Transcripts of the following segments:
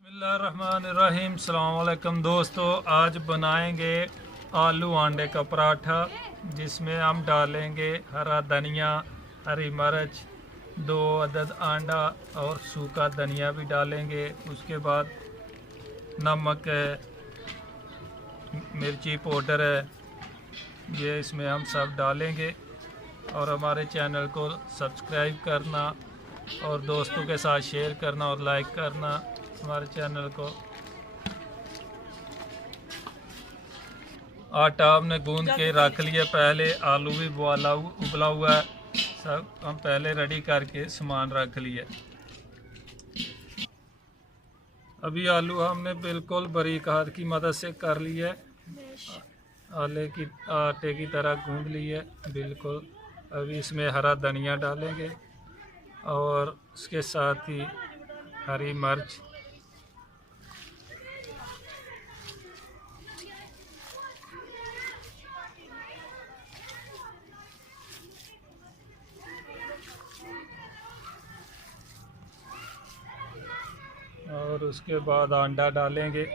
बिस्मिल्लाहिर्रहमानिर्रहीम। अस्सलाम वालेकुम दोस्तों, आज बनाएंगे आलू अंडे का पराठा, जिसमें हम डालेंगे हरा धनिया, हरी मिर्च, 2 अदद अंडा और सूखा धनिया भी डालेंगे। उसके बाद नमक है, मिर्ची पाउडर है, ये इसमें हम सब डालेंगे। और हमारे चैनल को सब्सक्राइब करना और दोस्तों के साथ शेयर करना और लाइक करना हमारे चैनल को। आटा हमने गूंद के रख लिया, पहले आलू भी उबला हुआ है, सब हम पहले रेडी करके सामान रख लिया। अभी आलू हमने बिल्कुल बारीक हाथ की मदद से कर लिया है, आटे की तरह गूंद लिया बिल्कुल। अभी इसमें हरा धनिया डालेंगे और उसके साथ ही हरी मिर्च, और उसके बाद अंडा डालेंगे।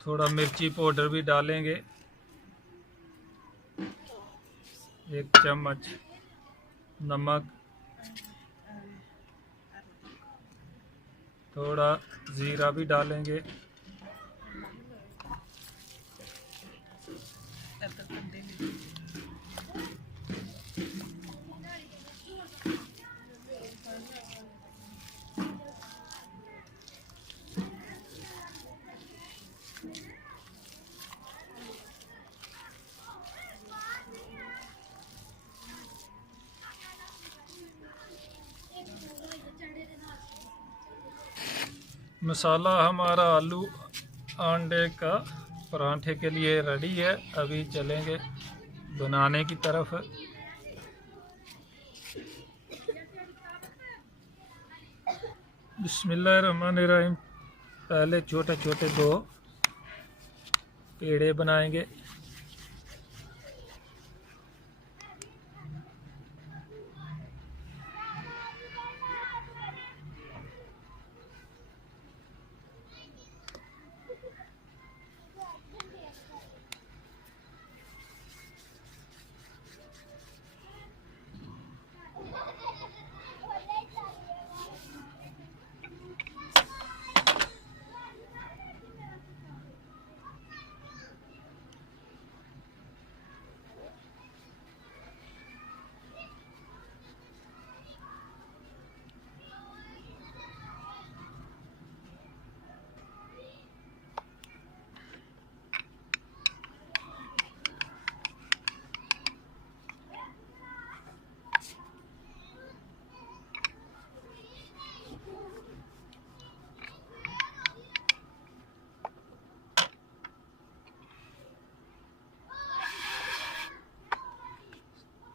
थोड़ा मिर्ची पाउडर भी डालेंगे, 1 चम्मच नमक, थोड़ा ज़ीरा भी डालेंगे, मसाला हमारा आलू अंडे का पराठे के लिए रेडी है। अभी चलेंगे बनाने की तरफ। बिस्मिल्लाहिर्रहमानिर्रहीम। पहले छोटे छोटे 2 पेड़े बनाएंगे।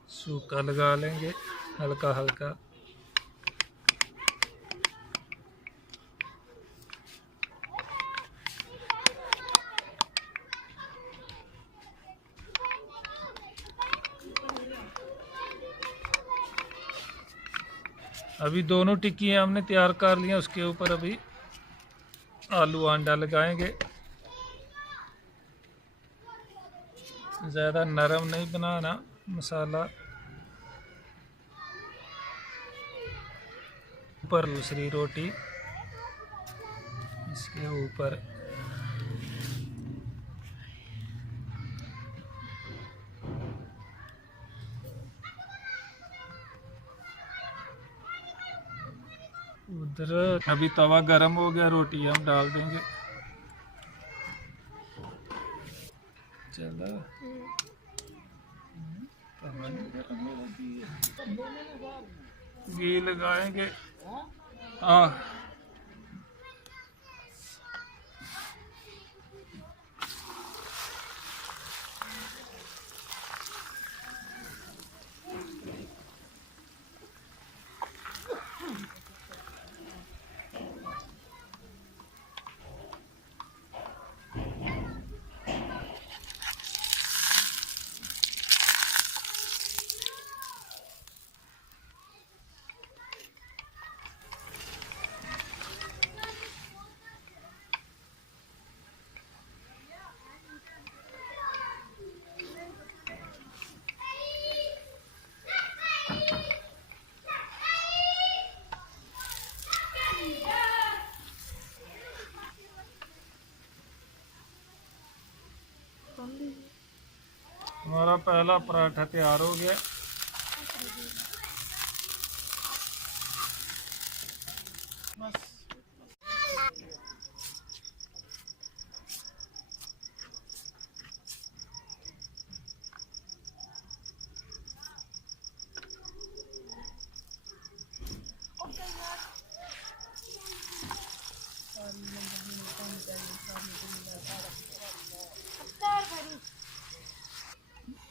सूखा लगा लेंगे हल्का हल्का। अभी दोनों टिक्कियाँ हमने तैयार कर लिया, उसके ऊपर अभी आलू अंडा लगाएंगे। ज़्यादा नरम नहीं बनाना मसाला। ऊपर दूसरी रोटी इसके ऊपर। उधर अभी तवा गरम हो गया, रोटी हम डाल देंगे। चलो घी लगाएंगे। हाँ, हमारा पहला पराठा तैयार हो गया।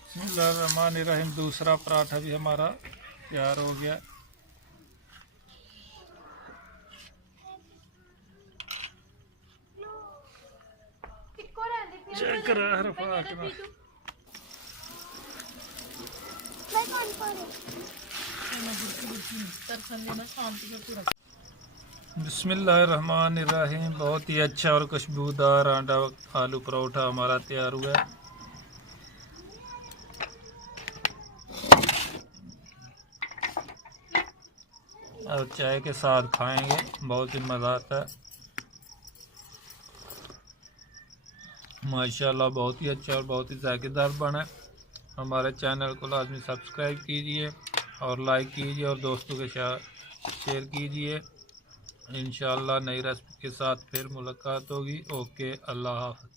बिस्मिल्लाहिर्रहमानिर्रहीम। दूसरा पराठा भी हमारा तैयार हो गया। चेक करा बिस्मिल्लाहिर्रहमानिर्रहीम। बहुत ही अच्छा और खुशबूदार अंडा आलू परोठा हमारा तैयार हुआ है। और चाय के साथ खाएंगे, बहुत ही मज़ा आता है। माशाल्लाह बहुत ही अच्छा और बहुत ही जायकेदार बना है। हमारे चैनल को लाजमी सब्सक्राइब कीजिए और लाइक कीजिए और दोस्तों के साथ शेयर कीजिए। इंशाअल्लाह नई रेसिपी के साथ फिर मुलाकात होगी। ओके, अल्लाह हाफ़िज़।